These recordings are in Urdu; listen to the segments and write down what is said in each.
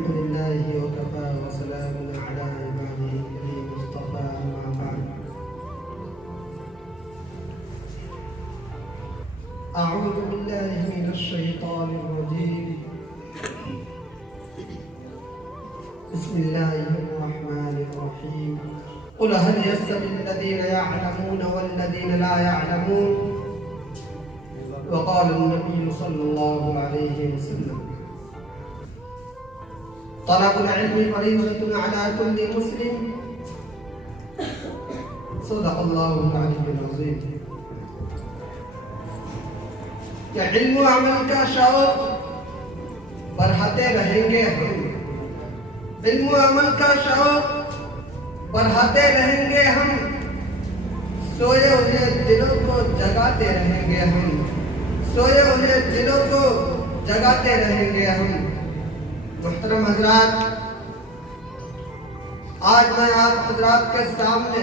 الحمد لله وكفى وسلام على عباده الذين اصطفى أما بعد أعوذ بالله من الشيطان الرجيم بسم الله الرحمن الرحيم قل هل يستوي الذين يعلمون والذين لا يعلمون وقال النبي صلى الله عليه وسلم طلب العلم فريضة على كل مسلم صدق الله العلي العظيم کہ علم و عمل کا شوق بڑھاتے رہیں گے ہم، علم و عمل کا شوق بڑھاتے رہیں گے ہم، سوئے ہوئے دلوں کو جگاتے رہیں گے ہم، سوئے ہوئے دلوں کو جگاتے رہیں گے ہم۔ محترم حضرات، آج میں آپ حضرات کے سامنے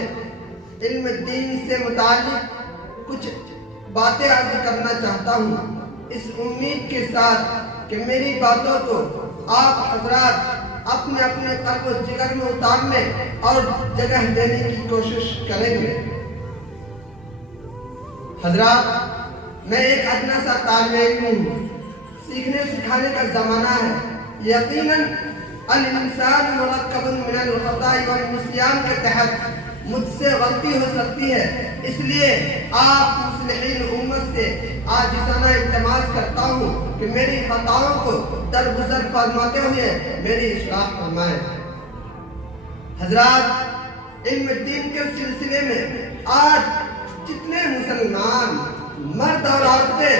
علم دین سے متعلق کچھ باتیں عرض کرنا چاہتا ہوں، اس امید کے ساتھ کہ میری باتوں کو آپ حضرات اپنے اپنے قلب و جگر میں اتارنے اور جگہ دینے کی کوشش کریں گے۔ حضرات، میں ایک ادنا سا طالب علم ہوں، سیکھنے سکھانے کا زمانہ ہے۔ یقیناً الانسان مرکب من الخطاء والنسیان کے تحت مجھ سے غلطی ہو سکتی ہے، اس لیے آپ مصلحین امت سے عاجزانہ التماس کرتا ہوں کہ میری خطاؤں کو درگزر فرماتے ہوئے میری اصلاح فرمائیں۔ حضرات، علم دین کے سلسلے میں آج جتنے مسلمان مرد اور عورتیں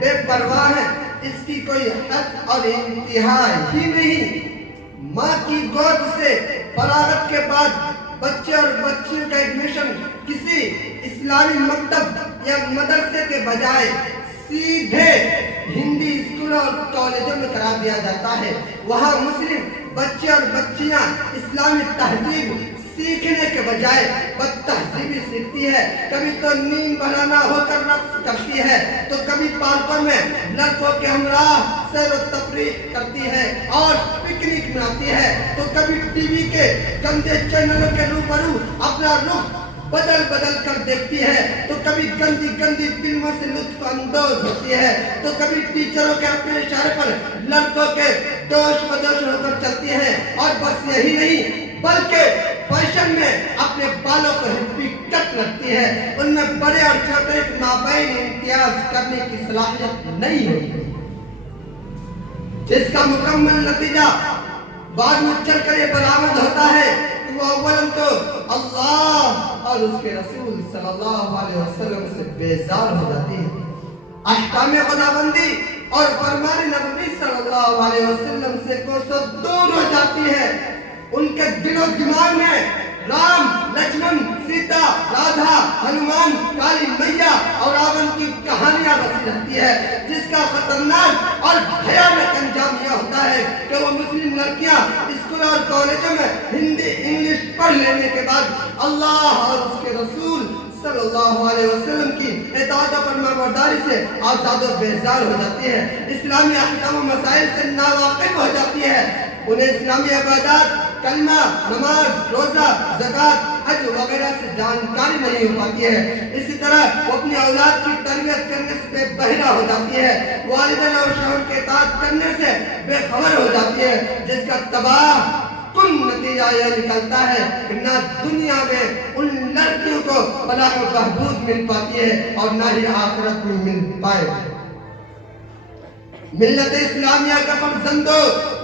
بے پرواہ ہیں، اس کی کوئی حد اور انتہا ہی نہیں۔ ماں کی گود سے فراغت کے بعد بچے اور بچیوں کا ایڈمیشن کسی اسلامی مکتب یا مدرسے کے بجائے سیدھے ہندی اسکولوں اور کالجوں میں کرا دیا جاتا ہے۔ وہاں مسلم بچے اور بچیاں اسلامی تہذیب سیکھنے کے بجائے بد تہذیبی سیکھتی ہے۔ کبھی تو نیند بہلانا ہو کر رقص کرتی ہے، تو کبھی پارکوں میں لڑکوں کے ہمراہ سیر و تفریح کرتی ہے اور پکنک مناتی ہے، تو کبھی ٹی وی کے گندے چینلوں کے روبرو اپنا رخ بدل بدل کر دیکھتی ہے، تو کبھی گندی گندی فلموں سے لطف اندوز ہوتی ہے، تو کبھی ٹیچروں کے اپنے اشارے پر لڑکوں کے دوش بدوش ہو کر چلتی ہے۔ اور بس یہی نہیں بلکہ فیشن میں اپنے بالوں کو ہپی کٹ رکھتی ہے۔ ان میں بڑے اور چھوٹے کے مابین امتیاز کرنے کی صلاحیت نہیں ہوتی، جس کا مکمل نتیجہ بعد میں چل کر یہ برآمد ہوتا ہے کہ وہ اولاً تو اللہ اور اس کے رسول صلی اللہ علیہ وسلم سے بیزار ہو جاتی ہے، احکام خداوندی اور فرمان نبی صلی اللہ علیہ وسلم سے کوسوں دور ہو جاتی ہے۔ ان کے دل و دماغ میں رام، لکشمن، سیتا، رادھا، ہنومان، کالی میاں اور راون کی کہانیاں بسی رہتی ہے، جس کا خطرناک اور بھیانک انجام یہ ہوتا ہے کہ وہ مسلم لڑکیاں اسکول اور کالجوں میں ہندی انگلش پڑھ لینے کے بعد اللہ اور اس کے رسول صلی اللہ علیہ وسلم کی اطاعت و فرمانبرداری سے آزاد و بیزار ہو جاتی ہے، اسلامی احکام و مسائل سے ناواقف ہو جاتی ہے، انہیں اسلامی عبادات، کلمہ، نماز، روزہ، زکوٰۃ، حج وغیرہ سے جانکاری نہیں ہو پاتی ہے۔ اسی طرح وہ اپنی اولاد کی تربیت کرنے سے بے بہرہ ہو جاتی ہے، والدین اور شوہر کے اطاعت کرنے سے بے خبر ہو جاتی ہے، جس کا تباہ کن نتیجہ یہ نکلتا ہے کہ نہ دنیا میں ان لڑکیوں کو فلاح و بہبود مل پاتی ہے اور نہ ہی آخرت میں مل پائے۔ ملت اسلامیہ کا فرزندو،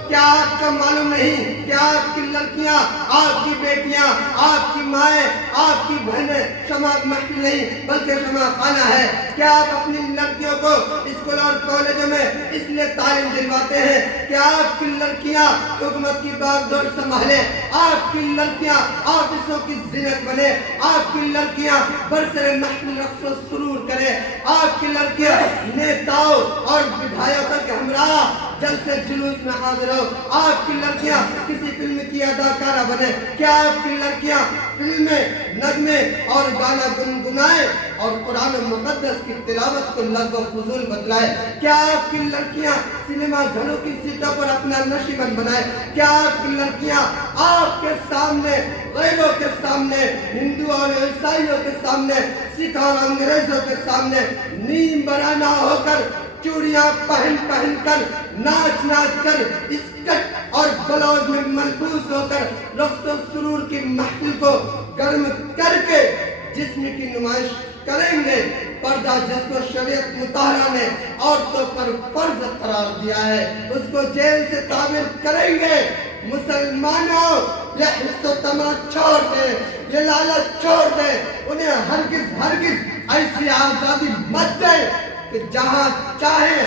کیا آپ کو معلوم نہیں کہ آپ کی لڑکیاں، آپ کی بیٹیاں، آپ کی مائیں، آپ کی بہنیں شمع محفل نہیں بلکہ شمع خانہ ہے؟ کیا آپ اپنی لڑکیوں کو اسکول اور کالجوں میں اس لیے تعلیم دلواتے ہیں کہ آپ کی لڑکیاں حکومت کی باغ دوڑ سنبھالیں، آپ کی لڑکیاں آفسوں کی زینت بنے، آپ کی لڑکیاں برسر محفل رقص و سرور کریں، آپ کی لڑکیاں نیتاؤں اور بدھایکوں کے ہمراہ جلد سے جلوس میں حاضر ہو. آپ کی لڑکیاں کسی فلم کی اداکارہ بنے. کیا آپ کی لڑکیاں فلم میں نغمے اور گانا گنگنائے اور قرآن مقدس کی تلاوت کو لغو و فضول بتلائے؟ کیا آپ کی لڑکیاں سینما گھروں کی سیٹوں پر اپنا نشیمن بنائے؟ کیا آپ کی لڑکیاں آپ کے سامنے، غیروں کے سامنے، ہندو اور عیسائیوں کے سامنے، سکھ اور انگریزوں کے سامنے نیم برہنہ ہو کر، چوڑیاں پہن پہن کر، ناچ ناچ کر، اسکرٹ اور بلاؤز میں ملبوس ہو کر رقص و سرور کی محفل کو گرم کر کے جسم کی نمائش کریں گے؟ پردہ جس کو شریعت مطہرہ نے عورتوں پر فرض قرار دیا ہے، اس کو جیل سے تعبیر کریں گے. مسلمانوں، یہ حس و تما چھوڑ دیں، یہ لالچ چھوڑ دیں. انہیں ہرگز ایسی آزادی مت دیں کہ جہاں چاہے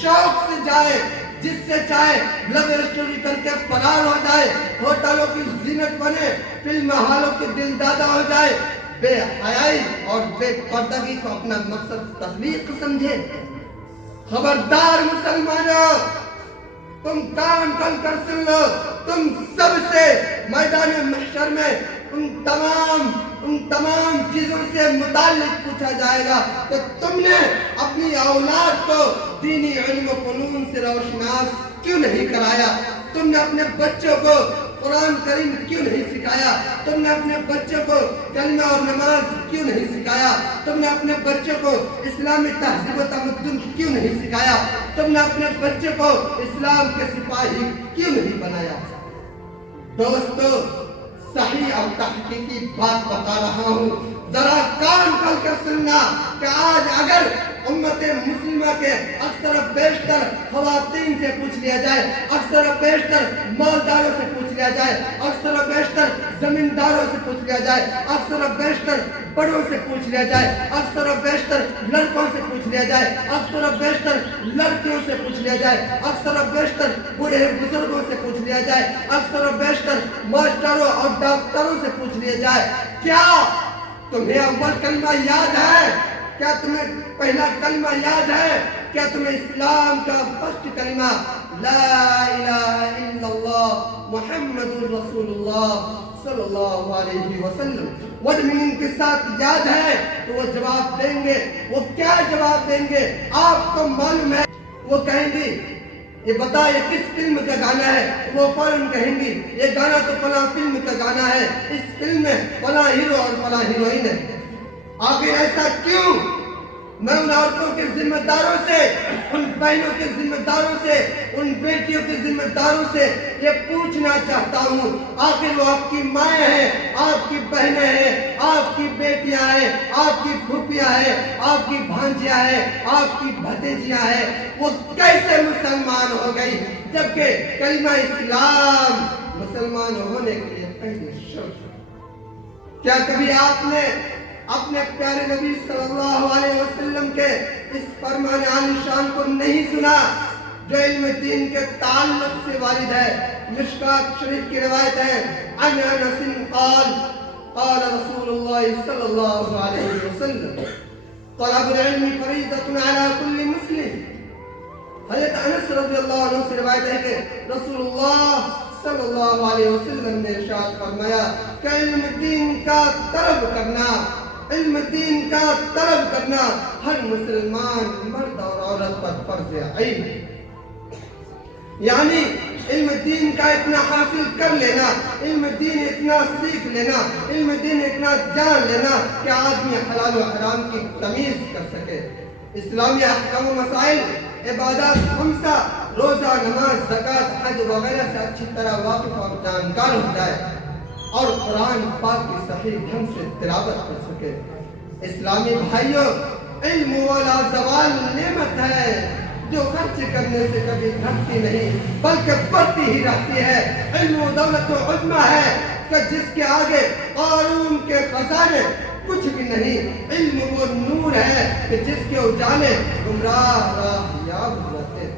شوق سے جائے، جس سے چاہے لو چوری کر کے فرار ہو جائے، ہوٹلوں کی زینت بنے، فلم ہالوں کی دل دادا ہو جائے. بے حیائی اور بے پردگی کو اپنا مقصد تخلیق سمجھے. خبردار مسلمانوں، تم کان کھول کر سن لو، تم سب سے میدان محشر میں ان تمام چیزوں سے متعلق پوچھا جائے گا کہ تم نے اپنی اولاد کو دینی علم و فنون سے روشناس کیوں نہیں کرایا؟ تم نے اپنے بچوں کو قرآن کریم کیوں نہیں سکھایا؟ تم نے اپنے بچوں کو کلمہ اور نماز کیوں نہیں سکھایا؟ تم نے اپنے بچوں کو اسلامی تہذیب و تمدن کیوں نہیں سکھایا؟ تم نے اپنے بچوں کو اسلام کے سپاہی کیوں نہیں بنایا؟ دوستو، صحیح اور تحقیقی بات بتا رہا ہوں، ذرا کان کھول کر سننا کہ آج اگر امت مسلمہ کے اکثر و بیشتر خواتین سے پوچھ لیا جائے، اکثر و بیشتر مالداروں سے پوچھ لیا جائے، اکثر و بیشتر زمینداروں سے پوچھ لیا جائے، اکثر و بیشتر بڑوں سے پوچھ لیا جائے، اکثر و بیشتر لڑکوں سے پوچھ لیا جائے، اکثر و بیشتر لڑکیوں سے پوچھ لیا جائے، اکثر و بیشتر بوڑھے بزرگوں سے پوچھ لیا جائے، اکثر و بیشتر ماسٹروں اور ڈاکٹروں سے پوچھ لیا جائے، کیا تمہیں اول کلمہ یاد ہے؟ کیا تمہیں پہلا کلمہ یاد ہے؟ کیا تمہیں اسلام کا فرسٹ کلمہ لا الہ الا اللہ محمد رسول اللہ صلی اللہ علیہ وسلم ورڈ میننگ کے ساتھ یاد ہے؟ تو وہ جواب دیں گے. وہ کیا جواب دیں گے آپ کو معلوم ہے؟ وہ کہیں گے یہ بتا یہ کس فلم کا گانا ہے؟ وہ فوراً کہیں گی یہ گانا تو فلاں فلم کا گانا ہے، اس فلم میں فلاں ہیرو اور فلاں ہیروئن ہے. آخر ایسا کیوں؟ میں ان عورتوں کے ذمہ داروں سے، ان بہنوں کے ذمہ داروں سے، ان بیٹیوں کے ذمہ داروں سے یہ پوچھنا چاہتا ہوں، آخر وہ آپ کی مائیں ہیں، آپ کی بہنیں ہیں، آپ کی بیٹیاں ہیں، آپ کی پھوپھیاں ہیں، آپ کی بھانجیاں ہیں، آپ کی بھتیجیاں ہیں، وہ کیسے مسلمان ہو گئی جبکہ کلمہ اسلام مسلمان ہونے کے لیے پہلی شرط؟ کیا کبھی آپ نے اپنے پیارے نبی صلی اللہ علیہ وسلم کے اس فرمان عالی شان کو نہیں سنا جو علم دین کے تعلق سے وارد ہے؟ مشکات شریف کی روایت ہے، عن انس قال قال رسول اللہ صلی اللہ علیہ وسلم طلب العلم فریضۃ علی کل مسلم. حضرت انس رضی اللہ عنہ سے روایت ہے کہ رسول اللہ صلی اللہ علیہ وسلم نے ارشاد فرمایا کہ علم دین کا طلب کرنا، علم دین کا طلب کرنا ہر مسلمان مرد اور عورت پر فرض عین. یعنی علم دین کا اتنا حاصل کر لینا، علم دین اتنا سیکھ لینا، علم دین اتنا جان لینا کہ آدمی حلال و حرام کی تمیز کر سکے، اسلامی احکام و مسائل، عبادات خمسہ، روزہ، نماز، زکوٰۃ، حج وغیرہ سے اچھی طرح واقف اور جانکار ہو جائے اور قرآن پاک کی صحیح ڈھنگ سے تلاوت کر سکے. اسلامی بھائیوں، علم والا زوال نعمت ہے جو خرچ کرنے سے کبھی گھٹتی نہیں بلکہ بڑھتی ہی رہتی ہے. علم و دولت و عظمہ ہے کہ جس کے آگے قارون کے خزانے کچھ بھی نہیں. علم وہ نور ہے کہ جس کے اجالے گمراہ راہیاب ہوتے ہیں.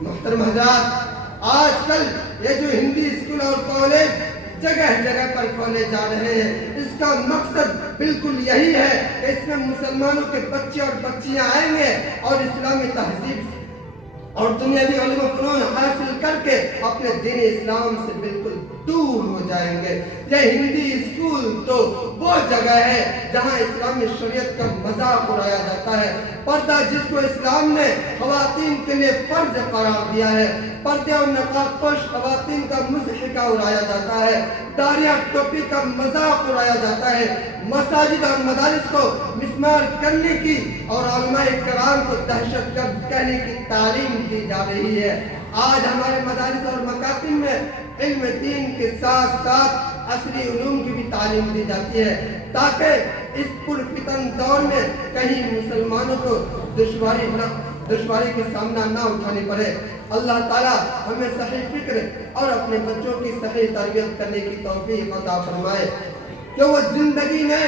محترم حضرات، آج کل یہ جو ہندی اسکول اور کالج جگہ جگہ پر کھولے جا رہے ہیں، اس کا مقصد بالکل یہی ہے کہ اس میں مسلمانوں کے بچے اور بچیاں آئیں گے اور اسلامی تہذیب اور دنیاوی علم و فنون حاصل کر کے اپنے دین اسلام سے بالکل دور ہو جائیں گے۔ یہ ہندی اسکول تو وہ جگہ ہے جہاں اسلامی شریعت کا مذاق اڑایا جاتا ہے، پردہ جس کو اسلام نے خواتین کے لیے فرض قرار دیا ہے، پردے اور نقاب پوش خواتین کا مضحکہ اڑایا جاتا ہے، داڑھی ٹوپی کا مذاق اڑایا جاتا ہے، مساجد اور مدارس کو مسمار کرنے کی اور علماء کرام کو دہشت گرد کہنے کی تعلیم دی جا رہی ہے۔ آج ہمارے مدارس اور مکاتب میں علم دین کے ساتھ ساتھ عصری علوم کی بھی تعلیم دی جاتی ہے تاکہ اس پرفتن دور میں کہیں مسلمانوں کو دشواری کا سامنا نہ اٹھانی پڑے۔ اللہ تعالیٰ ہمیں صحیح فکر اور اپنے بچوں کی صحیح تربیت کرنے کی توفیق عطا فرمائے کہ وہ زندگی میں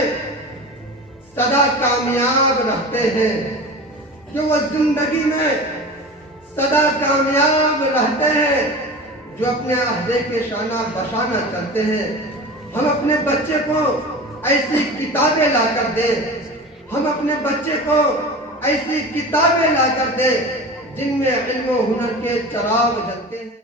سدا کامیاب رہتے ہیں، کہ وہ زندگی میں سدا کامیاب رہتے ہیں، جو اپنے عہدے کے شانہ بشانہ چلتے ہیں۔ ہم اپنے بچے کو ایسی کتابیں لا کر دیں، ہم اپنے بچے کو ایسی کتابیں لا کر دیں جن میں علم و ہنر کے چراغ جلتے ہیں۔